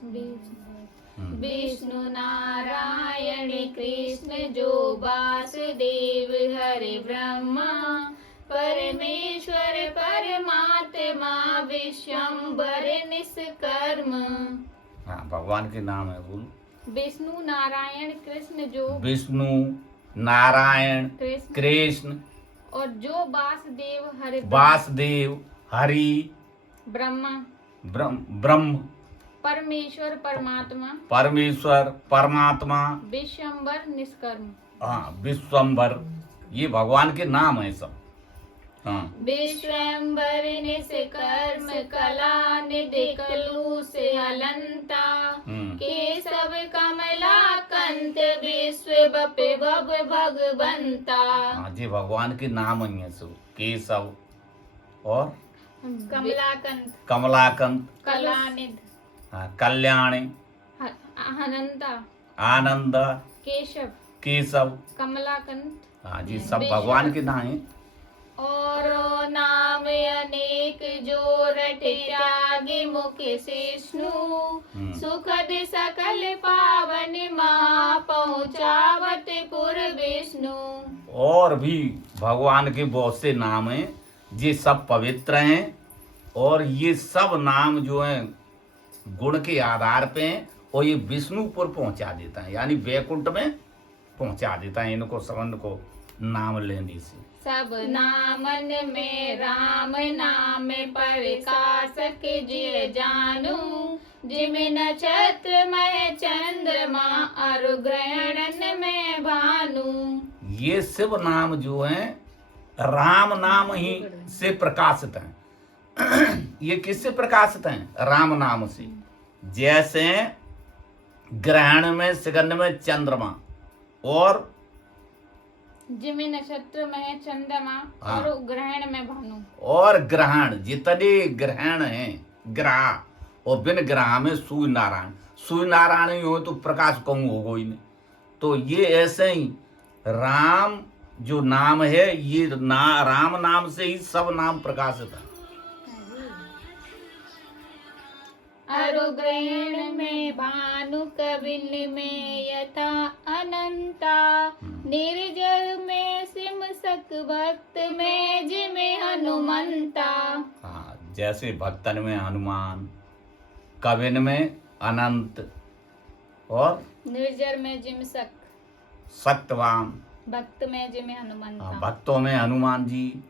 विष्णु नारायण कृष्ण जो वासुदेव हरे ब्रह्मा परमेश्वर परमात्मा विश्वम्भर निष्कर्म। हाँ, भगवान के नाम है, बोल। विष्णु नारायण कृष्ण जो विष्णु नारायण कृष्ण और जो वासुदेव हरि वासुदेव हरि ब्रह्मा ब्रह्म परमेश्वर परमात्मा परमेश्वर परमात्मा विश्वम्भर निष्कर्म। हाँ, विश्वम्भर, ये भगवान के नाम है सब। हाँ, विश्वम्भर निष्कर्म कला निधि कलु से अलंता के सब कमला कंत विश्व बपे भव भगवंता। हाँ, ये भगवान के नाम ही है सब। केशव और कमलाकंत कमलाकंत कलानिध हाँ, कल्याणी अनंता आनंद केशव केशव कमलाकंत। हाँ जी, सब भगवान के नाम है। और नाम अनेक जो रट त्यागे मुख विष्णु सुखद सकल पावन महा पहुँचावत पुर विष्णु। और भी भगवान के बहुत से नाम हैं, ये सब पवित्र हैं। और ये सब नाम जो हैं गुण के आधार पे हैं, और ये विष्णुपुर पहुंचा देता है, यानी वैकुंठ में पहुंचा देता है इनको सबन को नाम लेने से। सब नामन में राम नाम प्रकाशक जिय जानू जिम नक्षत्र में चंद्रमा और ग्रहणन में भानु। ये शिव नाम जो है राम नाम ही से प्रकाशित हैं। ये किससे प्रकाशित हैं? राम नाम से। जैसे ग्रहण में सिगंध में चंद्रमा और जिम नक्षत्र में चंद्रमा और ग्रहण में भानु। और ग्रहण जितने ग्रहण हैं ग्रह, और बिन ग्रह में सूर्य नारायण। सूर्य नारायण ही हो तो प्रकाश कहूँ होगा ही नहीं। तो ये ऐसे ही राम जो नाम है, ये राम नाम से ही सब नाम प्रकाशित है। अरुग्रहण में भानु कबिल में यथा अनंता निर्जल में सिमसक भक्त में जिमे हनुमंता। हाँ, जैसे भक्तन में हनुमान, कबिन में अनंत और निर्जर में जिमसक सत्यवान, भक्त में जिमे हनुमंता। भक्तों में हनुमान जी।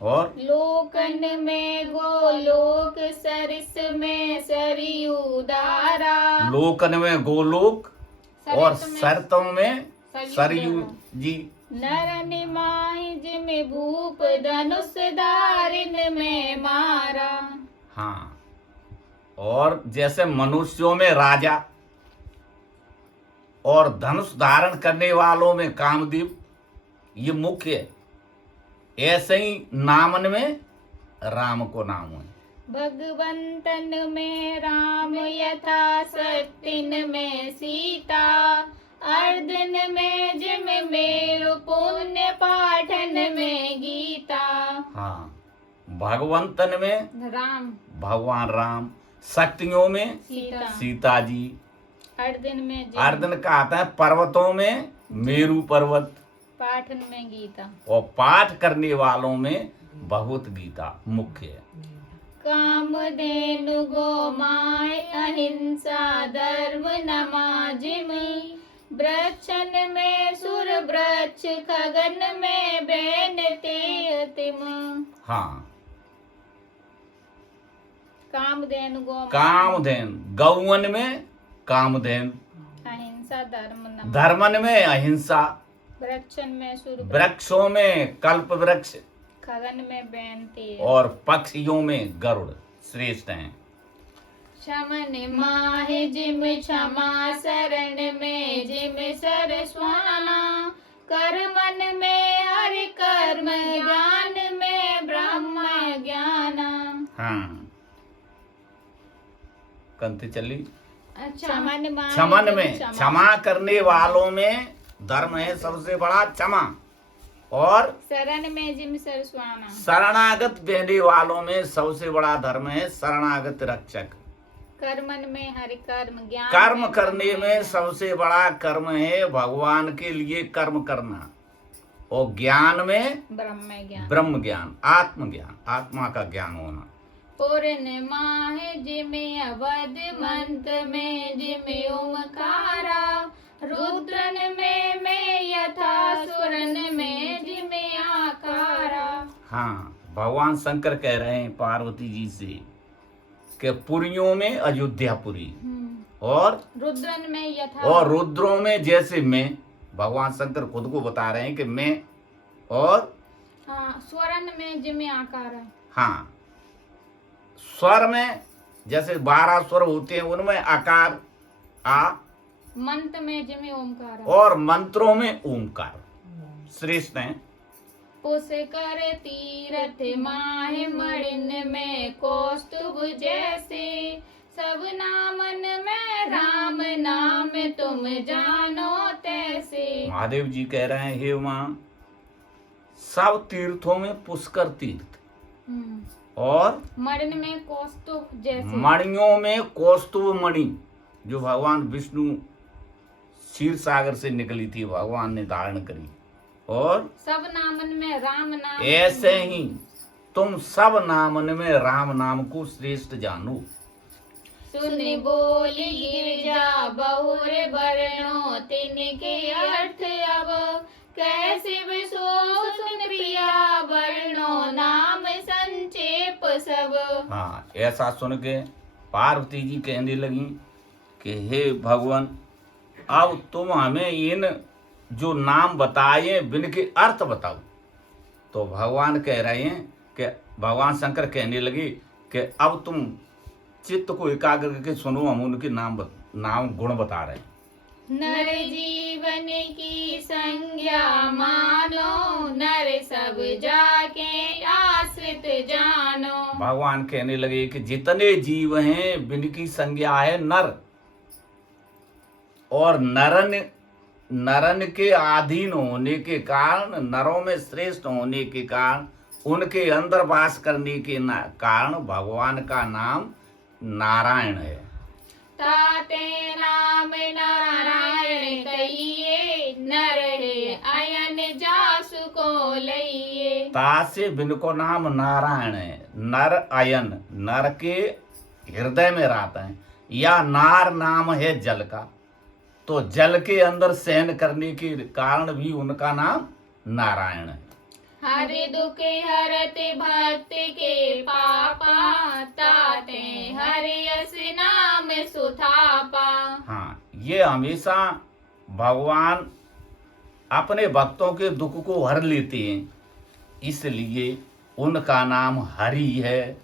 और लोकन में गोलोक सरिस में सरयू धारा। लोकन में गोलोक और सरतों में सरयू जी। नर निमाहि जिम भूप धनुष धारिन में मारा। हाँ, और जैसे मनुष्यों में राजा और धनुष धारण करने वालों में कामदेव, ये मुख्य है। ऐसे ही नामन में राम को नाम है। भगवंतन में राम यथा शक्तिन में सीता अर्धन में जिम मेरु पुण्य पाठन में गीता। हाँ, भगवंतन में राम भगवान राम, शक्तियों में सीता जी। अर्धन का आता है पर्वतों में मेरु पर्वत, पाठन में गीता, और पाठ करने वालों में भगवत गीता मुख्य है। कामधेनु गोमाय अहिंसा धर्म नमाजिमी वृक्षन में सुर वृक्ष खगन में बेनते अतिम। हाँ, कामधेनु कामधेनु गौवन में कामधेनु, अहिंसा धर्म धर्मन में अहिंसा, वृक्षन में सुर वृक्षों में कल्प वृक्ष, खगन में बेनते और पक्षियों में गरुड़ श्रेष्ठ हैं। शमन माहे जिम क्षमा शरण में जिम सरस्वाना कर्मन में हरि कर्म ज्ञान में ब्रह्म ज्ञाना। हाँ, कंति चली। क्षमन में क्षमा करने वालों में धर्म है सबसे बड़ा क्षमा, और शरण में जिम सरस्वाना शरणागत देने वालों में सबसे बड़ा धर्म है शरणागत रक्षक। कर्मन में हरि कर्म, ज्ञान कर्म में करने में सबसे बड़ा कर्म है भगवान के लिए कर्म करना, और ज्ञान में ब्रह्म ज्ञान, आत्मज्ञान, आत्मा का ज्ञान होना। पूर्णिमा है जिमे अवध मंत में जिमे ओमकारा, रुद्रन में यथा सुरन में जिमे आकारा। हाँ, भगवान शंकर कह रहे हैं पार्वती जी से कि पुरियों में अयोध्यापुरी, और रुद्रन में यथा, और रुद्रों में जैसे मैं, भगवान शंकर खुद को बता रहे हैं कि मैं, और हाँ स्वरन में जिमे आकार है। हाँ, स्वर में जैसे 12 स्वर होते हैं उनमें आकार आ, मंत्र में जिमे ओमकार है, और मंत्रों में ओमकार श्रेष्ठ है। पुस कर तीरथ माहे मणिन में कौस्तुभ जैसे, सब नामन में राम नाम तुम जानो तैसे। महादेव जी कह रहे हैं हे मां, सब तीर्थों में पुष्कर तीर्थ, और मणिन में कौस्तुभ जैसे, मणियों में कौस्तुभ मणि जो भगवान विष्णु क्षीर सागर से निकली थी, भगवान ने धारण करी, और सब नामन में राम नाम, ऐसे ही तुम सब नामन में राम नाम को श्रेष्ठ जानो। सुन बोली गिरजा बहुर वर्णो तिनके अर्थ अब, कैसे विसो सुन प्रिया वर्णो नाम संक्षेप सब। हाँ, ऐसा सुन के पार्वती जी कहने लगी कि हे भगवान, अब तुम हमें इन जो नाम बताए बिन के अर्थ बताओ। तो भगवान कह रहे हैं कि भगवान शंकर कहने लगे कि अब तुम चित्त को एकाग्र करके सुनो, हम उनके नाम गुण बता रहे हैं। नर जीवन की संज्ञा मानो, नर सब जाके आश्रित जानो। भगवान कहने लगे कि जितने जीव हैं बिन की संज्ञा है नर, और नरन के अधीन होने के कारण, नरों में श्रेष्ठ होने के कारण, उनके अंदर वास करने के कारण भगवान का नाम नारायण है। ताते नाम नारायण कहिए, नर है अयन जासु को लइए। ता से बिन को नाम नारायण है, नर अयन, नर के हृदय में रहता है, या नार नाम है जल का, तो जल के अंदर शयन करने के कारण भी उनका नाम नारायण है। हरि दुख हरत भक्त के पापा, ताते हरि यस नाम सुथापा। हाँ, ये हमेशा भगवान अपने भक्तों के दुख को हर लेते हैं, इसलिए उनका नाम हरि है।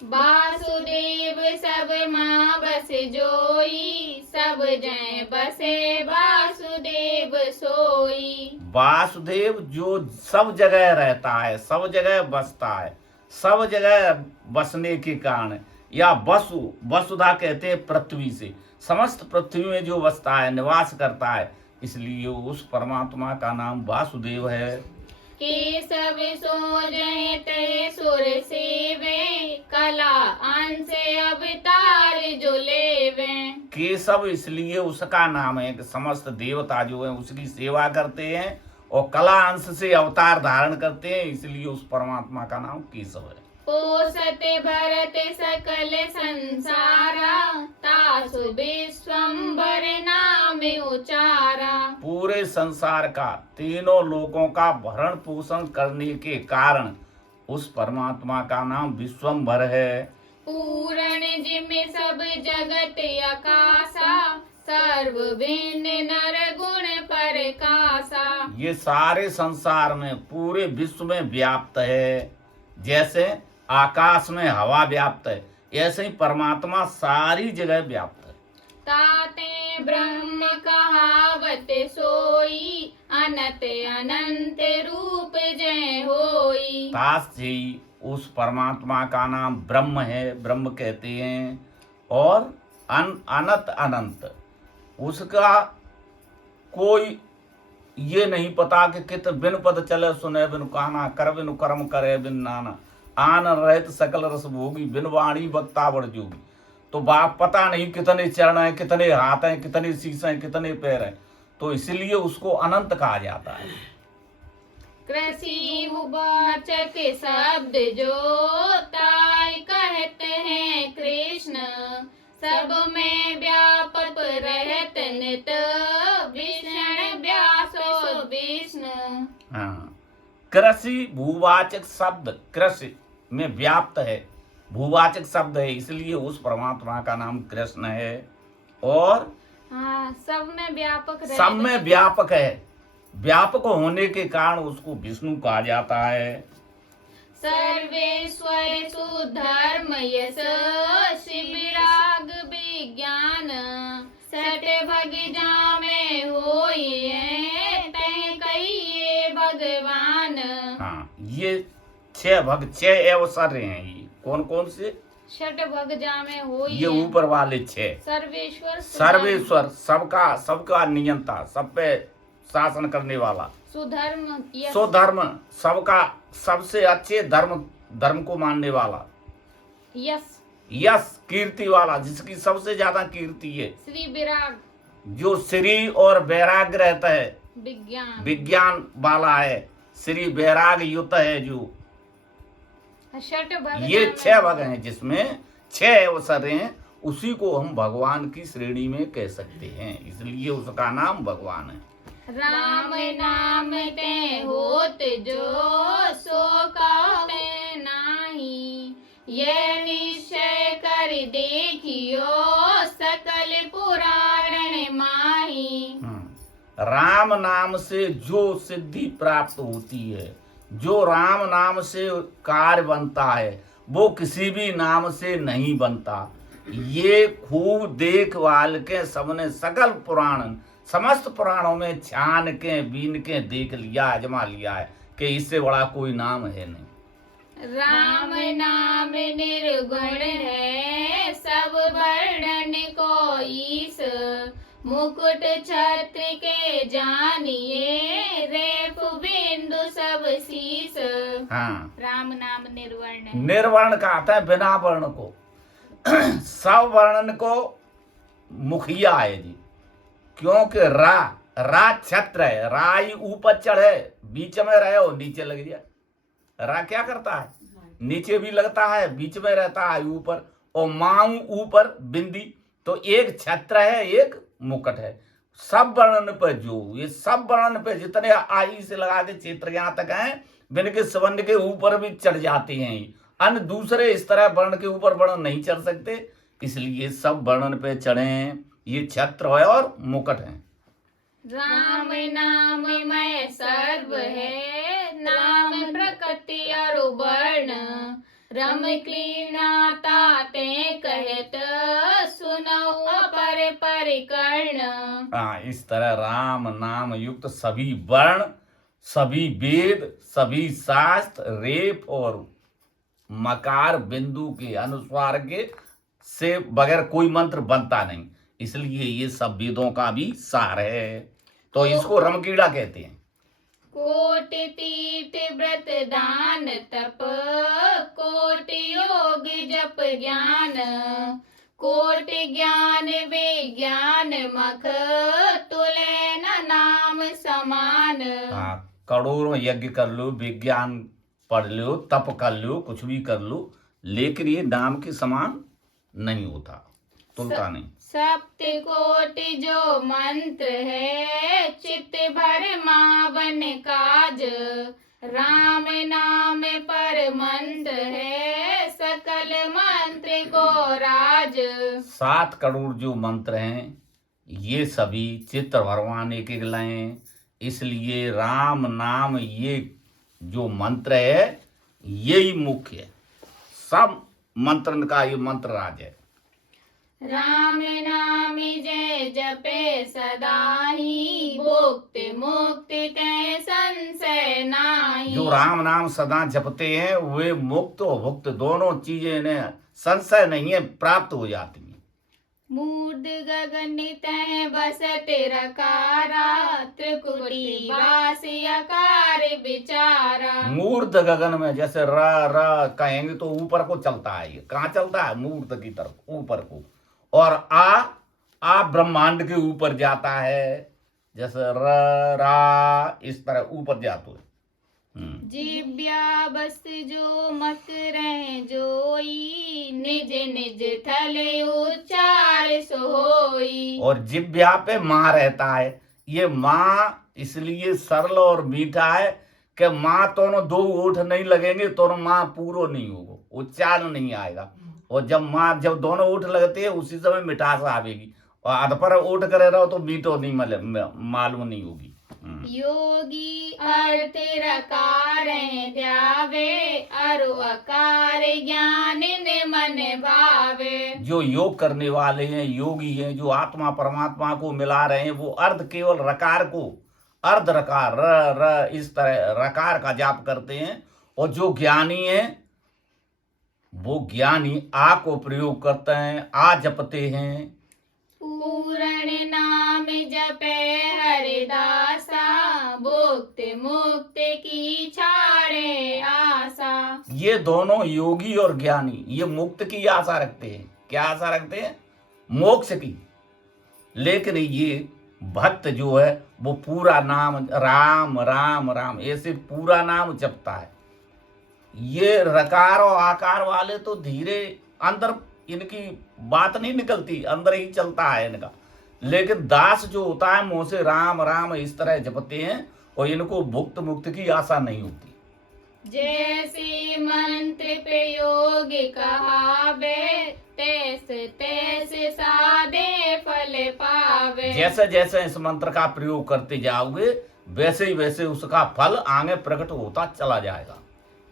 वासुदेव सब माँ बस जोई, सब जय बसे वासुदेव सोई। वासुदेव जो सब जगह रहता है, सब जगह बसता है, सब जगह बसने के कारण, या वसुधा कहते हैं पृथ्वी से, समस्त पृथ्वी में जो बसता है, निवास करता है, इसलिए उस परमात्मा का नाम वासुदेव है। केशव सो जय ते सुर सेवे, कला अंश अवतार जो लेवे। केशव इसलिए उसका नाम है कि समस्त देवता जो है उसकी सेवा करते हैं, और कला अंश से अवतार धारण करते हैं, इसलिए उस परमात्मा का नाम केशव है। पोषत भरत सकल संसारा, तासु विश्वम्भर नाम उचारा। पूरे संसार का, तीनों लोकों का भरण पोषण करने के कारण उस परमात्मा का नाम विश्वम्भर है। पूरण जिम सब जगत आकाशा, सर्व भिन्न नर गुण परकाशा। ये सारे संसार में, पूरे विश्व में व्याप्त है, जैसे आकाश में हवा व्याप्त है, ऐसे ही परमात्मा सारी जगह व्याप्त है। ताते ब्रह्म कहावत सोई, अनंत अनंत रूप जय होई। तास ही उस परमात्मा का नाम ब्रह्म है, ब्रह्म कहते हैं, और अनंत अनंत, उसका कोई ये नहीं पता कि कित बिन पद चले सुने बिन काना, कर बिन कर्म करे बिन नाना, आन रहित सकल रस भोगी, बिन वाणी वक्ता बड़ जोगी। तो बाप पता नहीं कितने चरण हैं, कितने हाथ हैं, कितने शीश हैं, कितने पैर हैं, तो इसलिए उसको अनंत कहा जाता है। कृषि वाचक शब्द जो ताय कहते हैं कृष्ण, सब में व्यापक रहत नित विष्णु व्यासो विष्णु। हाँ, कृषि भूवाचक शब्द, कृषि में व्याप्त है, भूवाचक शब्द है, इसलिए उस परमात्मा का नाम कृष्ण है। और हाँ, सब में व्यापक रहत सब में व्यापक है, व्यापक होने के कारण उसको विष्णु कहा जाता है। सर्वेश्वरेषु धर्म यश शिविराग विज्ञान, सट भग जामे होई तय कहिए भगवान। हाँ, ये 6 भग 6 अवसर हैं। ये कौन कौन से? षट भग जामे होई ये ऊपर वाले 6। सर्वेश्वर सर्वेश्वर, सबका नियंता, सब पे शासन करने वाला। सुधर्म यश सुधर्म, सबका सबसे अच्छे धर्म को मानने वाला। यश यश, कीर्ति वाला, जिसकी सबसे ज्यादा कीर्ति है। श्री विराग, जो श्री और वैराग्य रहता है, विज्ञान विज्ञान वाला है, श्री वैराग युक्त है जो। षट भग ये जामे 6 भग हैं, जिसमें 6 अवसर हैं। उसी को हम भगवान की श्रेणी में कह सकते हैं, इसलिए उसका नाम भगवान है। राम नाम ते होत जो सो कहते नाही, ये निश्चय कर देखियो सकल पुराण माही। राम नाम से जो सिद्धि प्राप्त होती है, जो राम नाम से कार्य बनता है, वो किसी भी नाम से नहीं बनता। ये खूब देखभाल के सबने सकल पुराण, समस्त पुराणों में छान के बीन के देख लिया, आजमा लिया है कि इससे बड़ा कोई नाम है नहीं। राम नाम निर्गुण है सब वर्णन को ईस, मुकुट छत्र के जानिए रेप बिंदु सब शीस। हाँ, राम नाम निर्वर्ण, निर्वर्ण का आता है बिना वर्ण को। सब वर्णन को मुखिया है जी, क्योंकि रा छत्र है, रा ही ऊपर चढ़े, बीच में रहे हो नीचे लग जाए। रा क्या करता है? नीचे भी लगता है, बीच में रहता है ऊपर, और माऊ ऊपर बिंदी, तो एक छत्र है, एक मुकुट है। सब वर्णन पे जो, ये सब वर्णन पे जितने आई से लगा के क्षेत्र यहाँ तक हैं, बिन के स्वर्ण के ऊपर भी चढ़ जाते हैं। अन्य दूसरे इस तरह वर्ण के ऊपर वर्ण नहीं चढ़ सकते, इसलिए सब वर्णन पे चढ़े हैं। ये छत्र है और मुकुट है। राम नाम मय सर्व है, नाम प्रकृति अरु वर्ण, रम क्लीनाता ते कहत सुनो अपर परिकर्ण। हाँ, इस तरह राम नाम युक्त सभी वर्ण, सभी वेद, सभी शास्त्र, रेप और मकार बिंदु के अनुस्वार के से बगैर कोई मंत्र बनता नहीं, इसलिए ये सब वेदों का भी सार है। तो इसको रमकीड़ा कहते हैं। कोटि तीर्थ व्रत दान तप, कोटि योग जप ज्ञान, कोटि ज्ञान विज्ञान मख, तुले न नाम समान। हाँ, करोड़ों यज्ञ कर लो, विज्ञान पढ़ लो, तप कर लो, कुछ भी कर लो, लेकिन ये नाम के समान नहीं होता, तुलता नहीं। सप्त कोटि जो मंत्र है, चित्त भर मावन काज, राम नाम पर मंत्र है, सकल मंत्र को राज। 7 करोड़ जो मंत्र हैं, ये सभी चित्त भरवाने के लिए हैं, इसलिए राम नाम ये जो मंत्र है, यही मुख्य है। सब मंत्र का ये मंत्र राज है। राम नाम जय जपे सदा ही, भुक्ति मुक्ति ते संशय नाही। जो राम नाम सदा जपते हैं, वे मुक्त और भुक्त दोनों चीजें इन्हें संशय नहीं है, प्राप्त हो जाती हैं। मूर्ध गगन तह बसत रकारा त्रिकुटी वास आकार विचारा। मूर्ध गगन में जैसे र र कहेंगे तो ऊपर को चलता है, ये कहाँ चलता है? मूर्ध की तरफ, ऊपर को। और आ ब्रह्मांड के ऊपर जाता है, जैसे र रा इस तरह ऊपर जाता है। जिव्या बस जो मत रहे जोई निज निज थल उच्चार सोई। और जिव्या पे माँ रहता है। ये माँ इसलिए सरल और मीठा है कि माँ दोनों दो ओठ नहीं लगेंगे तो माँ पूरो नहीं होगा, उच्चारण नहीं आएगा। और जब दोनों ओठ लगते हैं उसी समय मिठास आवेगी। और अध पर ओठ करे रहो तो मीठो नहीं मालूम नहीं होगी। योगी अर्थ रकार ध्यावे अरु अकार ज्ञान ने मन भावे। जो योग करने वाले हैं, योगी हैं, जो आत्मा परमात्मा को मिला रहे हैं, वो अर्ध केवल रकार को, अर्ध रकार र र इस तरह रकार का जाप करते हैं। और जो ज्ञानी है वो ज्ञानी आ को प्रयोग करते हैं, आ जपते हैं। पूर्ण नाम जपे हरिदासा भुक्त मुक्त की छाड़े आशा। ये दोनों योगी और ज्ञानी ये मुक्त की आशा रखते हैं। क्या आशा रखते हैं? मोक्ष की। लेकिन ये भक्त जो है वो पूरा नाम राम राम राम ऐसे पूरा नाम जपता है। ये रकार और आकार वाले तो धीरे अंदर इनकी बात नहीं निकलती, अंदर ही चलता है इनका। लेकिन दास जो होता है मुंह से राम राम इस तरह जपते हैं और इनको भुक्त मुक्त की आशा नहीं होती। जैसे मंत्र प्रयोग कहावे तैसे तैसे साधे फल पावे। जैसे जैसे इस मंत्र का प्रयोग करते जाओगे वैसे ही वैसे उसका फल आगे प्रकट होता चला जाएगा।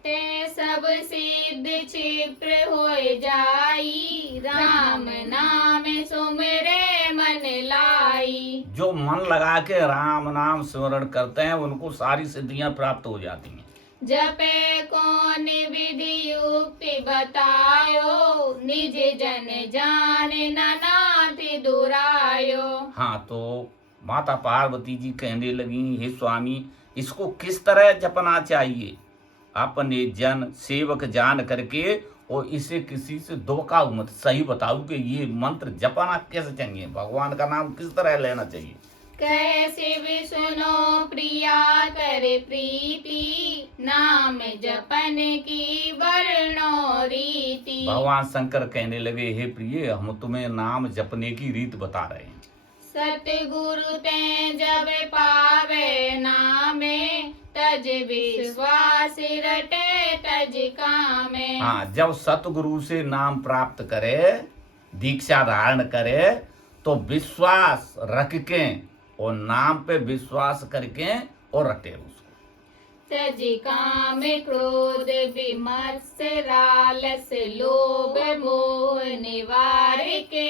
ते सब सिद्ध क्षिप्र हो जाई राम नाम सुमिरे मन लाई। जो मन लगा के राम नाम स्मरण करते हैं उनको सारी सिद्धियां प्राप्त हो जाती हैं। जपे कौन विधि युक्ति बतायो निज जन जान नाथ दुरायो। हाँ, तो माता पार्वती जी कहने लगी, हे स्वामी इसको किस तरह जपना चाहिए? अपने जन सेवक जान करके और इसे किसी से धोखा मत, सही बताओ कि ये मंत्र जपना कैसे चाहिए, भगवान का नाम किस तरह लेना चाहिए। कैसे भी सुनो प्रिया कर प्रीति नाम जपन की वर्णो रीति। भगवान शंकर कहने लगे, हे प्रिय हम तुम्हें नाम जपने की रीत बता रहे हैं। सतगुरु ते जब पावे नामे तज विश्वास रटे तज कामे। हाँ, जब सतगुरु से नाम प्राप्त करे, दीक्षा धारण करे तो विश्वास रख के और नाम पे विश्वास करके और रटे उसको। तज काम क्रोध विमर्श रालस लोभ मोह निवार के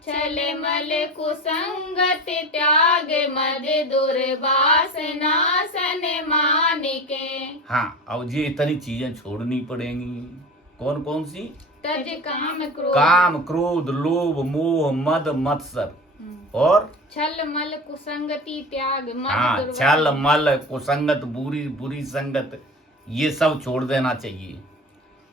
छल मल कुसंगत त्याग मद दुर्वासना सन मान के। हाँ, अब ये इतनी चीजें छोड़नी पड़ेंगी। कौन कौन सी? तज काम क्रोध लोभ मोह मद मत्सर और छल मल कुसंगति त्याग मद। हाँ, छल मल कुसंगत बुरी संगत ये सब छोड़ देना चाहिए।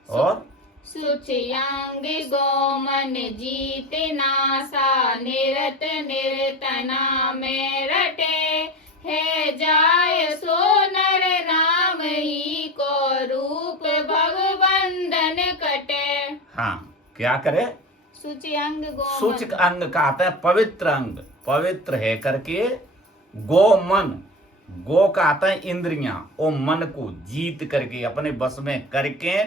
और सुचियांग गोमन जीत नासा निरत निर्तना में रटे है जाय सो नर नाम ही को रूप भगवंदन कटे। हाँ, क्या करे? सुचियांग गोमन। सूचक अंग कहते हैं पवित्र अंग, पवित्र है करके गोमन, गो कहते हैं इंद्रियां और मन को जीत करके अपने बस में करके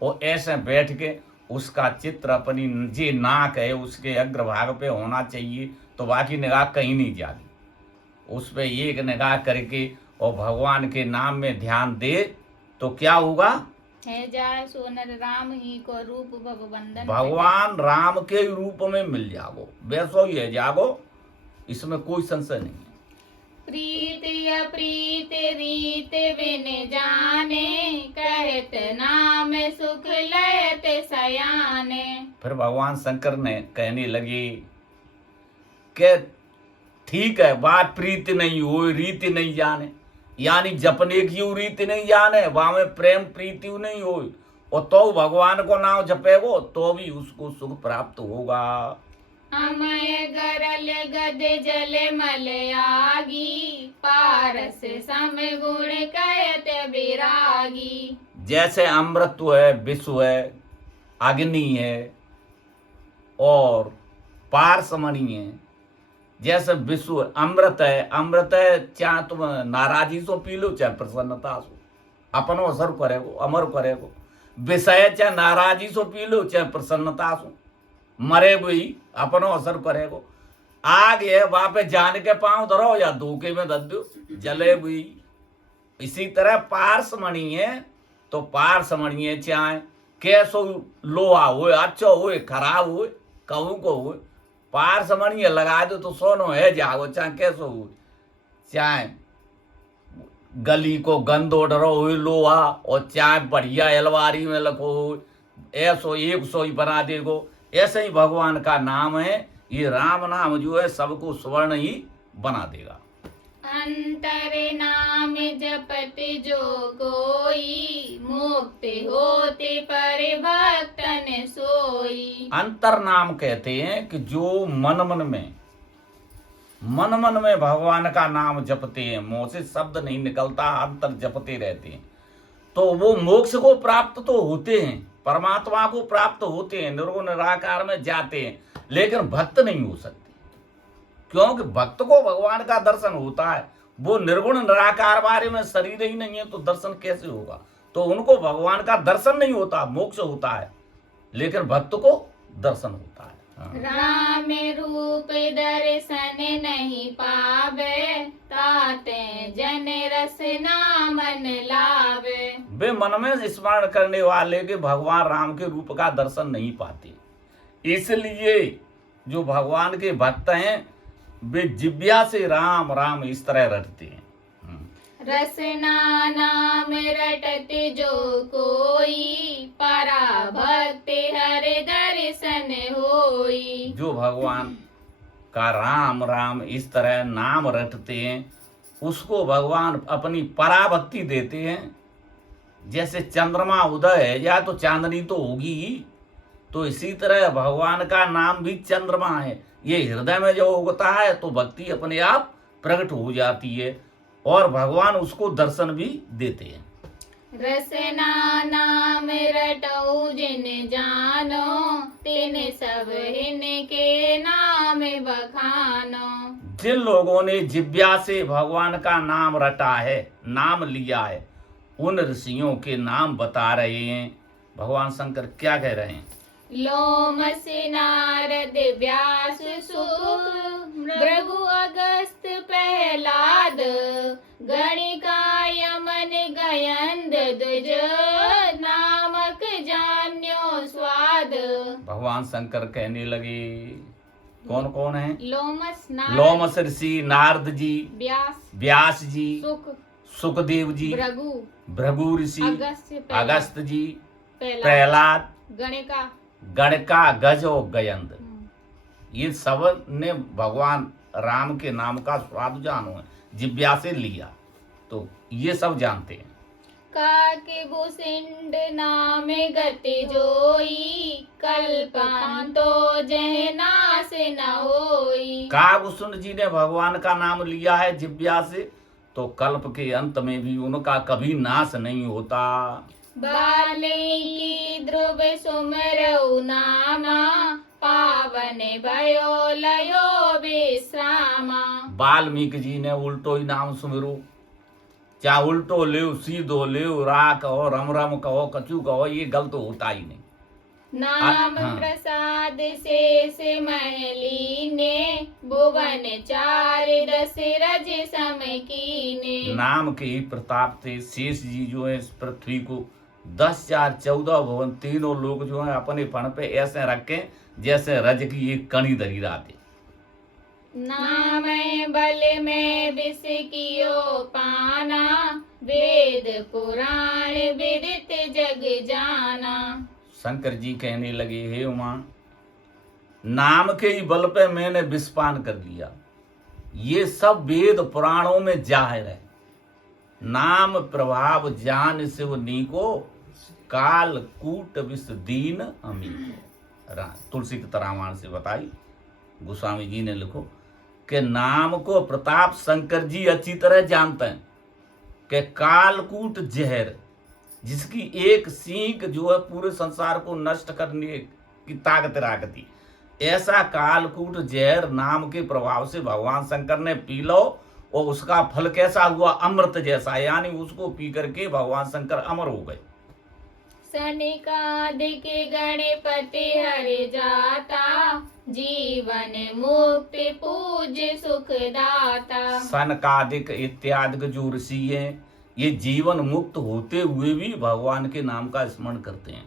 और ऐसे बैठ के उसका चित्र अपनी जे नाक है उसके अग्रभाग पे होना चाहिए, तो बाकी निगाह कहीं नहीं जाती। उस पे एक निगाह करके और भगवान के नाम में ध्यान दे तो क्या होगा? है जाय सोनर राम ही को रूप भगवंदन। भगवान राम के रूप में मिल जागो, वैसो ही है जागो, इसमें कोई संशय नहीं है। प्रीत अप्रीत रीत बिन जाने कहत नाम सुख लयत सयाने। फिर भगवान शंकर ने कहने लगे, के ठीक है, बात प्रीति नहीं हो, रीति नहीं जाने, यानी जपने की रीति नहीं जाने, वहां में प्रेम प्रीति नहीं हो, और तो भगवान को नाम जपेगो तो भी उसको सुख प्राप्त होगा। अमय गरल गद जल मल आगी, पारस सम गुण कहत बिरागी। जैसे अमृत है, विश्व है, अग्नि है और पारसमणि है। जैसे विश्व अमृत है, चाहे तुम नाराजी सो पी लो चाहे प्रसन्नता सो, अपनो असर करेगो, अमर करेगो। विषय चाहे नाराजी सो पी लो चाहे प्रसन्नता सो, मरे भी अपनो असर करेगो। आग है, वहां पे जान के पांव धरो या धोखे में धर दो, जले भी। इसी तरह पारसमणि है, तो पारसमणि है, चाहे कैसो लोहा हो, अच्छो हो, खराब हो, कहूं को हो, पारसमणि लगा दो तो सोनो है जागो, चाहे कैसो हो। चाहे गली को गंद उड़ो हो लोहा, और चाहे बढ़िया अलवारी में लखो हो, ऐसो एक सो ही बना देगो। ऐसे ही भगवान का नाम है, ये राम नाम जो है सबको स्वर्ण ही बना देगा। अंतर नाम जपत जो कोई, मुक्त होते पर भक्तन सोई। अंतर नाम कहते हैं कि जो मन मन में भगवान का नाम जपते हैं, मुंह से शब्द नहीं निकलता, अंतर जपते रहते हैं, तो वो मोक्ष को प्राप्त तो होते हैं, परमात्मा को प्राप्त होते हैं, निर्गुण निराकार में जाते हैं, लेकिन भक्त नहीं हो सकते। क्योंकि भक्त को भगवान का दर्शन होता है, वो निर्गुण निराकार बारे में शरीर ही नहीं है तो दर्शन कैसे होगा। तो उनको भगवान का दर्शन नहीं होता, मोक्ष होता है, लेकिन भक्त को दर्शन होता है। राम रूप दर्शन नहीं पावे, ताते जन रस नामन लावे। वे मन में स्मरण करने वाले के भगवान राम के रूप का दर्शन नहीं पाते, इसलिए जो भगवान के भक्त हैं वे जिब्या से राम राम इस तरह रटते हैं। रसना नाम रटते जो कोई, परा भक्ति हर दर्शन होई। जो भगवान का राम राम इस तरह नाम रटते हैं, उसको भगवान अपनी पराभक्ति देते हैं। जैसे चंद्रमा उदय है या तो चांदनी तो होगी ही, तो इसी तरह भगवान का नाम भी चंद्रमा है। ये हृदय में जो उगता है तो भक्ति अपने आप प्रकट हो जाती है और भगवान उसको दर्शन भी देते हैं। रसना नाम रटऊ जिन जानो, तिन सब इनके नाम बखानो। जिन लोगों ने जिब्या से भगवान का नाम रटा है, नाम लिया है, उन ऋषियों के नाम बता रहे हैं। भगवान शंकर क्या कह रहे हैं? लोमस नारद व्यास सुख, भृगु अगस्त प्रहलाद, गणिका यमन गयंद द्विज, नामक जान्यो स्वाद। भगवान शंकर कहने लगे, कौन कौन है? लोमस ऋषि, नारद जी, व्यास जी, सुखदेव जी, भृगु ऋषि, अगस्त जी, प्रहलाद, गणिका, गज और गयंद। ये सब ने भगवान राम के नाम का स्वाद जानो है, जिब्या से लिया, तो ये सब जानते हैं। काके भूसिंड नाम गति जोई, कल्पांतो जह नास न होई। कागभूषण जी ने भगवान का नाम लिया है जिब्या से, तो कल्प के अंत में भी उनका कभी नाश नहीं होता। बाल्मीकि ध्रुव सुमरऊ नामा, पावन भयो लयो विश्रामा। वाल्मीकि जी ने उल्टो ही नाम सुमिरो, चाहे उल्टो ले, सीधो ले, रा कहो, रम रम कहो, कछु कहो, ये गलत होता ही नहीं। नाम प्रसाद से महली ने, भुवन चार रस रज सम कीने। नाम के ही प्रताप से शेष जी जो है इस पृथ्वी को 10 4 14 भवन, तीनों लोग जो है अपने फण पे ऐसे रखे जैसे रज की एक कणी धरी रहती। नाम बल में विष कियो पाना, वेद पुराण विदित जग जाना। शंकर जी कहने लगे, हे उमा, नाम के ही बल पे मैंने विषपान कर लिया। ये सब वेद पुराणों में जाहिर है। नाम प्रभाव जान शिव नीको, काल कूट विष दीन अमीको। तुलसी की रामायण से बताई गोस्वामी जी ने लिखो कि नाम को प्रताप शंकर जी अच्छी तरह जानते हैं कि कालकूट जहर, जिसकी एक सींग जो है पूरे संसार को नष्ट करने की ताकत रखती, ऐसा कालकूट जहर नाम के प्रभाव से भगवान शंकर ने पी लो और उसका फल कैसा हुआ? अमृत जैसा, यानी उसको पी करके भगवान शंकर अमर हो गए। सनिकादिक गणपति हरि जाता, जीवन मुक्ति पूज्य सुखदाता। सनकादिक इत्यादि जो ऋषि हैं, ये जीवन मुक्त होते हुए भी भगवान के नाम का स्मरण करते हैं।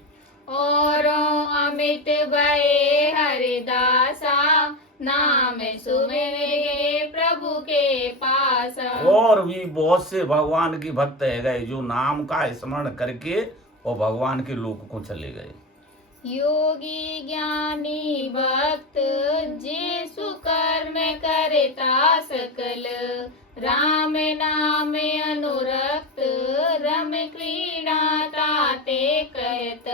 और अमित भये हरिदासा, नाम सुमिरे प्रभु के पास। और भी बहुत से भगवान के भक्त है गए जो नाम का स्मरण करके और भगवान के लोक को चले गए। योगी ज्ञानी भक्त जे सुकर्म करता सकल, राम नाम अनुरक्त रम क्रीड़ा ताते कहत।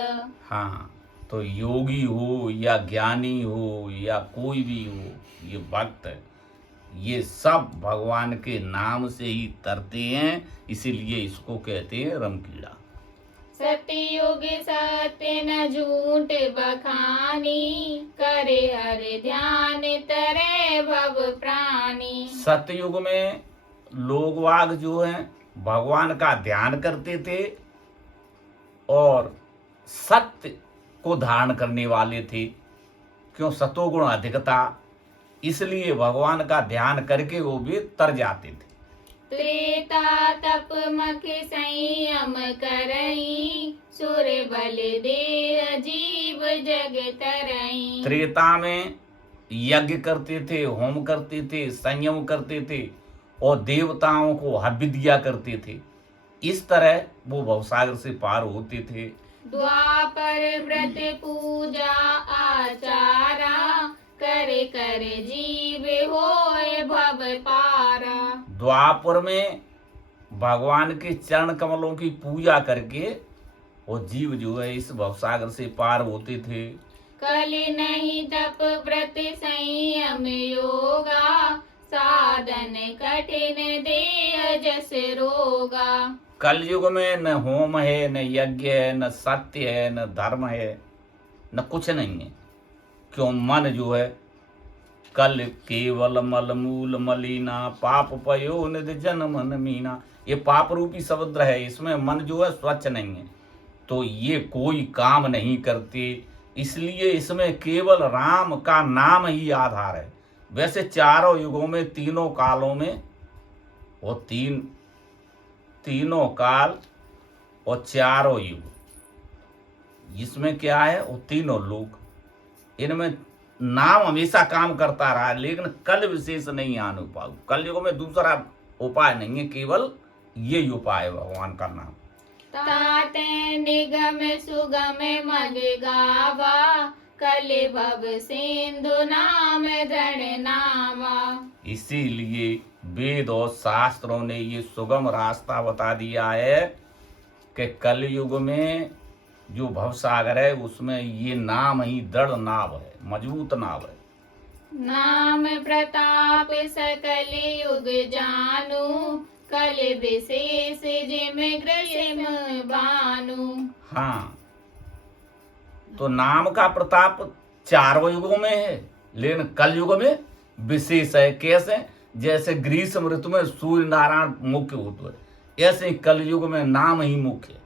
हाँ, तो योगी हो या ज्ञानी हो या कोई भी हो, ये भक्त है, ये सब भगवान के नाम से ही तरते हैं, इसीलिए इसको कहते हैं रमकीड़ा। सतयुग सत्य न झूठ बखानी, करे हरि ध्यान तरे भव प्राणी। सतयुग में लोग वाग जो हैं भगवान का ध्यान करते थे और सत्य को धारण करने वाले थे। क्यों? सतोगुण अधिक था, इसलिए भगवान का ध्यान करके वो भी तर जाते थे। त्रेता तप मख संयम करई, सुर बल देह जीव जग तरई। त्रेता में यज्ञ करते थे, होम करते थे, संयम करते थे और देवताओं को हव्य दिया करते थे। इस तरह वो भवसागर से पार होते थे। द्वापर व्रत पूजा आचारा, करे करे जीव होए भव पारा। द्वापर में भगवान के चरण कमलों की पूजा करके वो जीव जो है इस भवसागर से पार होते थे। कलि नहीं तप व्रत संयम योगा, साधन कठिन देह जस रोगा। कलयुग में न होम है, न यज्ञ है, न सत्य है, न धर्म है, न कुछ नहीं है। क्यों? मन जो है कल केवल मल मूल मलिना, पाप पयो निधि जन मन मीना। ये पाप रूपी समुद्र है, इसमें मन जो है स्वच्छ नहीं है, तो ये कोई काम नहीं करते, इसलिए इसमें केवल राम का नाम ही आधार है। वैसे चारों युगों में, तीनों कालों में, वो तीनों काल और चारों युग, इसमें क्या है? वो तीनों लोग, इनमें नाम हमेशा काम करता रहा, लेकिन कल विशेष नहीं आने उपाय। कल युग में दूसरा उपाय नहीं है, केवल ये उपाय है भगवान का नाम। ताते निगम सुगम मग गावा, कलि भव सिंधु नाम धन नामा। इसीलिए वेद और शास्त्रों ने ये सुगम रास्ता बता दिया है कि कलयुग में जो भवसागर है उसमें ये नाम ही दृढ़ नाव है, मजबूत नाव है। नाम प्रताप सकल युग जानू, कल विशेष जिम ग्रसिम बानु। हाँ, तो नाम का प्रताप चारों युगों में है, लेकिन कल युग में विशेष है। कैसे? जैसे ग्रीष्म ऋतु में सूर्य नारायण मुख्य होते हैं, ऐसे ही कल युग में नाम ही मुख्य है।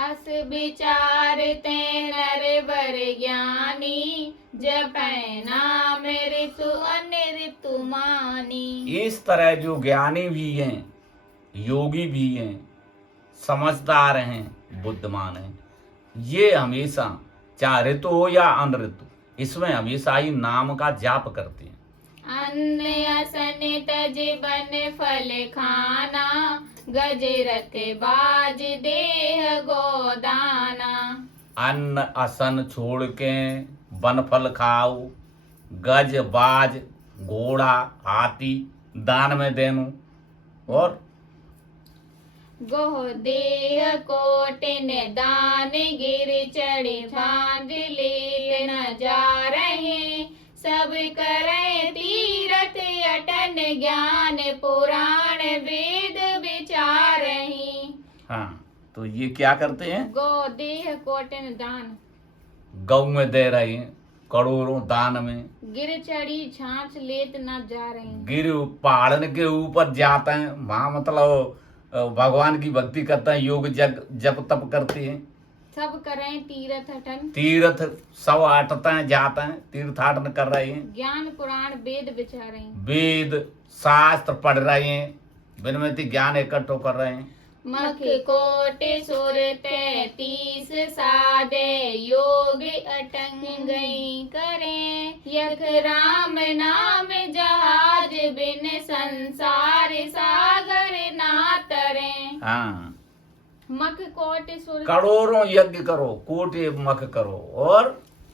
अस विचार ते नर वर ज्ञानी, जपै नाम ऋतु अन्य ऋतु मानी। इस तरह जो ज्ञानी भी हैं, योगी भी हैं, समझदार हैं, बुद्धिमान हैं, ये हमेशा चाहे ऋतु हो या अन ऋतु, इसमें हमेशा ही नाम का जाप करते हैं। अन्न असन तज बन फल खाना, गज रथ बाज देह गोदाना। अन्न असन छोड़ के वन फल खाओ, गज बाज घोड़ा हाथी दान में देनु। और गोह देह कोटिन दान गिर चढ़ी फांद ले न जा रहे, सब करे तीरथ अटन ज्ञान पुराण वेद विचार रही। हाँ, तो ये क्या करते हैं? गो देह कोटिन दान, गौ में दे रहे हैं, करोड़ों दान में। गिर चढ़ी छाछ लेत न जा रहे, गिर पहाड़न के ऊपर जाते हैं, वहां मतलब भगवान की भक्ति करते हैं, योग जप तप करते हैं। सब करें तीरथ अटन, तीर्थ सब आटते हैं, जाते हैं, तीर्थाटन कर रहे हैं। ज्ञान पुराण वेद विचार रहे, वेद शास्त्र पढ़ रहे हैं, विनम्र ज्ञान इकट्ठो कर रहे हैं। मख कोटि सुर 33 साधे योग अटंग गई करें, यख राम नाम जहाज बिन संसार सागर ना तरें। हाँ, मख कोटि सुर करोड़ों यज्ञ करो, कोटि मख करो, और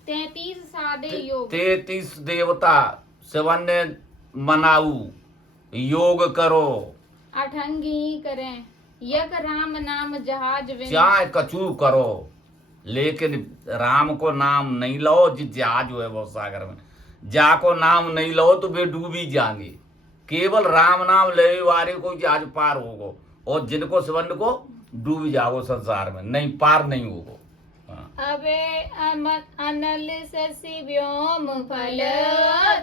33 साधे योग, 33 देवता शिवन्य मनाऊ, योग करो, अठंग ही करें, यक राम नाम जहाज बिन। चाहे कछु करो, लेकिन राम को नाम नहीं लो। जिस जहाज जो है वो सागर में जाको नाम नहीं लो तो वे डूबी जाएंगे। केवल राम नाम ले वारे को जहाज पार होगो, और जिनको शिवन्य को डूब जाओ संसार में, नहीं पार नहीं होगो। हाँ। अबे अनल शशि व्योम फल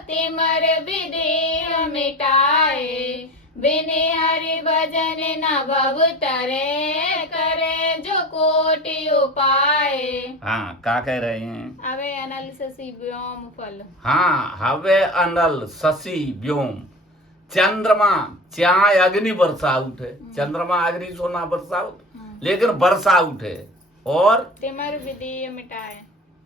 तिमर विदेह मिटाए, बिने हरि भजन न भव तरे, करे जो कोटि उपाय। हाँ, क्या कह रहे हैं? अबे अनल शशि व्योम फल, हाँ, हवे अनल शशि व्योम, चंद्रमा चाहे अग्नि वर्षा उठे, चंद्रमा अग्नि सोना वर्षा उठे, लेकिन वर्षा उठे, और तिमर विदेह मिटाए।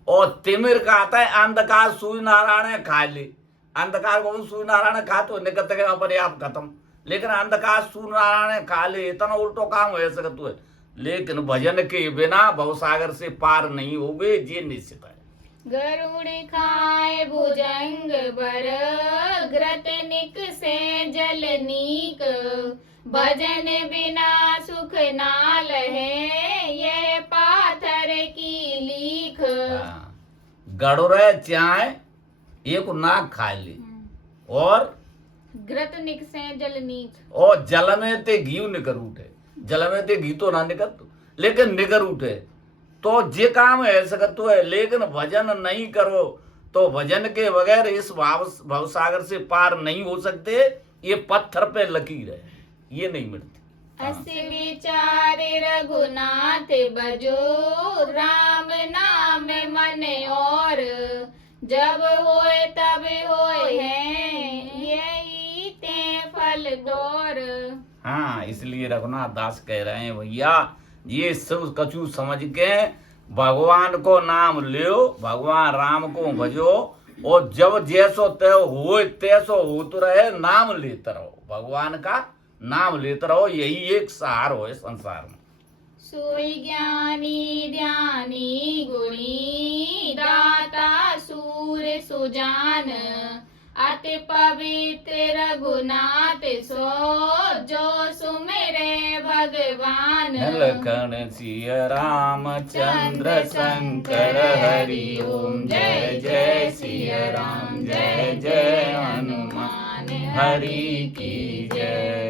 और तिमिर का आता है अंधकार, सूर्य नारायण खा ले, अंधकार को सूर्य नारायण खा तो निकट के अपने आप खत्म, लेकिन अंधकार सूर्य नारायण खा ले, इतना उल्टो काम हो सकता है। लेकिन भजन के बिना भवसागर से पार नहीं होगे, ये निश्चित है। गरुड़ खाए भुजंग बर, घृत निक से जल नीक, भजन बिना सुख ना लहे, ये पाथर की लीख। गरुड़ चाहे एक नाक खा ले, और घृत निक से जल नीक, और जल में ते घी निकर उठे, जल में ते घी तो ना निकर तो, लेकिन निकर उठे तो जे काम है सकते है। लेकिन भजन नहीं करो तो भजन के बगैर इस भवसागर से पार नहीं हो सकते। ये पत्थर पे लकीर है, ये नहीं मिटती। अस विचार रघुनाथ बजो, राम नाम मन और, जब होए तब होए हैं, यही ते फल दौर। हाँ, इसलिए रघुनाथ दास कह रहे हैं, भैया ये सब कछु समझ के भगवान को नाम लियो, भगवान राम को भजो, और जब जैसो तय हो तैसो होत रहे, नाम लेते रहो, भगवान का नाम लेते रहो, यही एक सहारा हो संसार में। सोई ज्ञानी ध्यानी गुणी, दाता सूर सुजान, अति पवित्र रघुनाथ सो, जो सुमेरे भगवान। लखन सिया रामचंद्र शंकर हरि ओम, जय जय सिया राम, जय जय हनुमान हरि की जय।